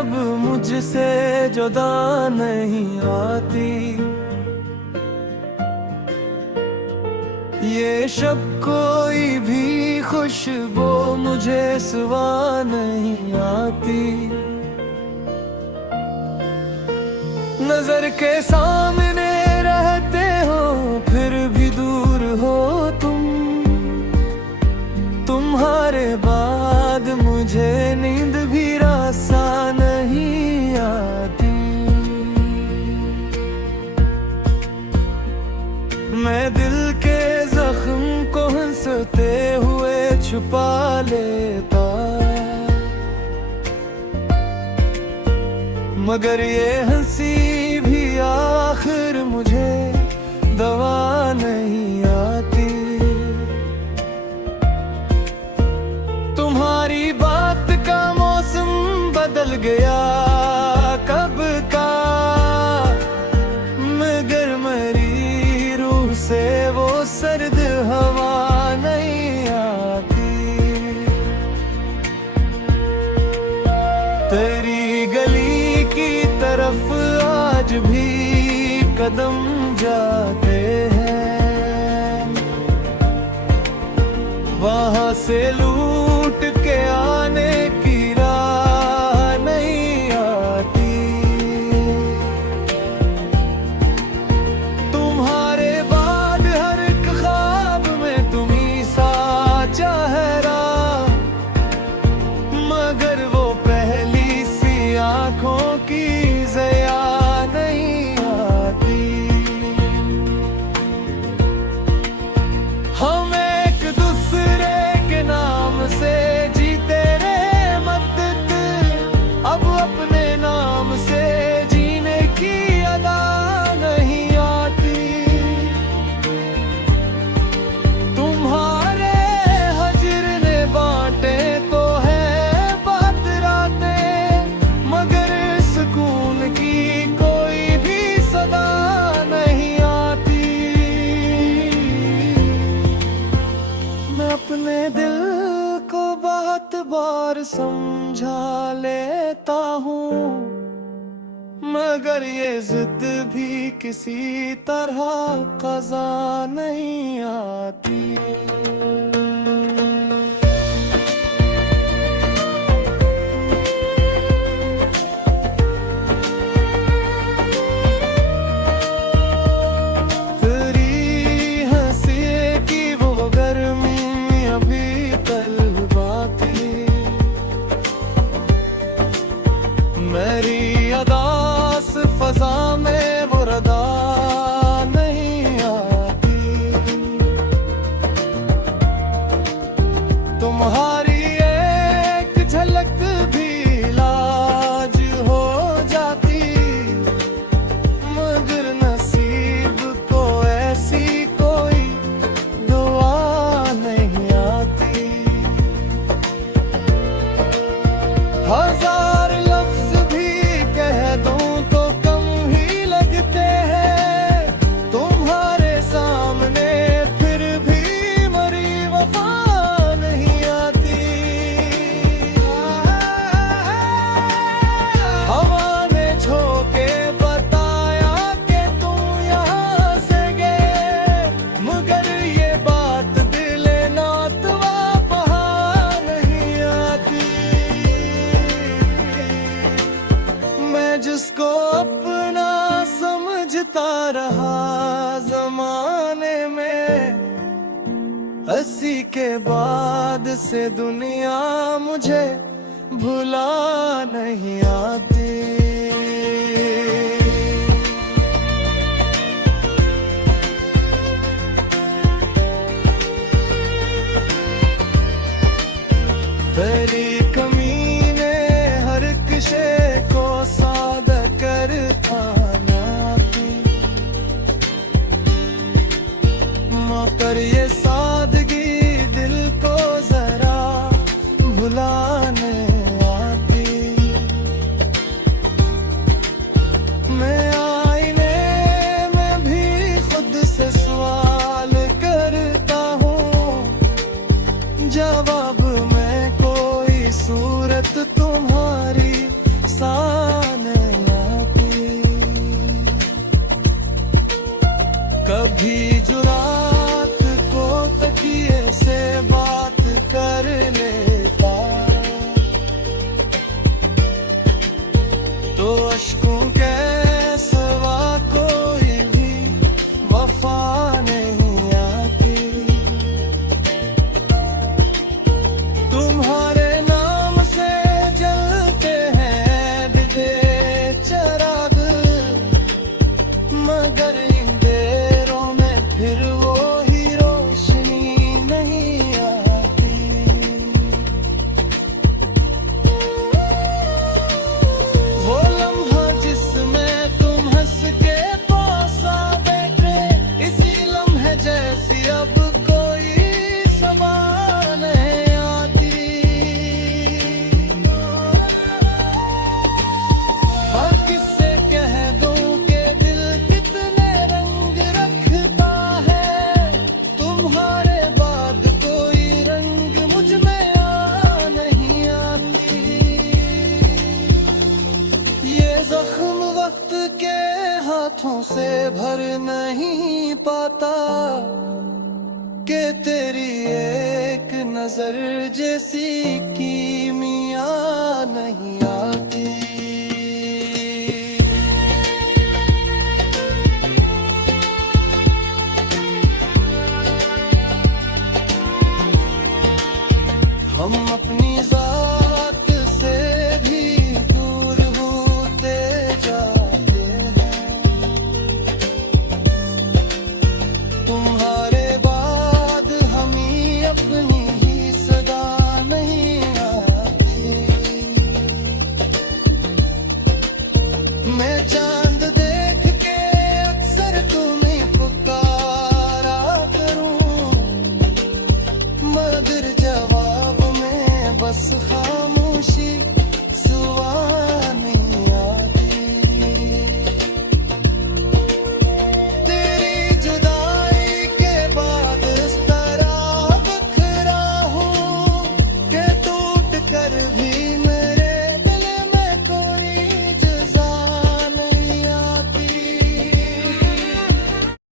अब मुझसे जुदा नहीं आती। ये शब कोई भी खुशबू मुझे सिवा नहीं आती। नजर के सामने रहते हो फिर भी दूर हो तुम। तुम्हारे बाद मुझे नींद भी रासा नहीं आती। मैं दिल के जख्म को हंसते हुए छुपा लेता, मगर ये हंसी भी आखिर मुझे दवा नहीं आती। तुम्हारी बात का मौसम बदल गया कब का, मगर मेरी रूह से वो सर्द हवा नहीं आती। तेरी गली की तरफ आज भी कदम जाते हैं, वहां से लूट के आने की राह नहीं आती। तुम्हारे बाद हर एक ख्वाब में तुम्ही सा चेहरा, मगर वो पहली सी आंखों की ज़या नहीं आती। हम एक दूसरे के नाम से जीते रहे मदद, अब अपने नाम से जीने की अदा नहीं आती। तुम्हारे हजर ने बांटे तो है बात रातें, मगर सुकून की कोई भी सदा नहीं आती। मैं अपने दिल को बहुत बार समझा लेता हूँ, मगर ये जिद भी किसी तरह क़ज़ा नहीं आती। तेरी हंसी की वो गर्मी अभी तलबा थी, मेरी अदास फजा में वो रदा नहीं आती। तुम्हारी एक झलक भी इलाज हो जाती, मगर नसीब को ऐसी कोई दुआ नहीं आती। हजार लफ्ज भी कह दूं तो कम ही लगते हैं, तुम्हारे सामने फिर भी मरी वफा नहीं आती। हवा ने झोंके बताया कि तुम यहाँ से गए, मगर ये बात दिले नातवा पहा नहीं आती। मैं जिसको अपना समझता रहा जमाने में, 80 के बाद से दुनिया मुझे भुला नहीं आती। तेरी कमी ने हर किसे को सादा कर थाना की, मगर ये सादगी दिल को जरा भुलाने आती। मैं आईने में भी खुद से सवाल करता हूँ, जवाब में कोई सूरत तुम्हारी सा कभी जो रात को तकिए से बात कर लेता, तो अश्कों के सिवा कोई भी वफा नहीं आती। तुम्हारे नाम से जलते हैं दिले चिराग, मगर इन देरों में फिर वो ही रोशनी नहीं आती। वो लम्हा जिसमें तुम हंस के पास आ बैठे, इसी लम्हे जैसी अब कोई सबा नहीं आती। हाँ, किससे कह दूं के दिल कितने रंग रखता है, तुम्हारे बाद कोई रंग मुझ में आ नहीं आती। ये जख्म वक्त के हाथों से भर नहीं पाता, कि तेरी एक नजर जैसी की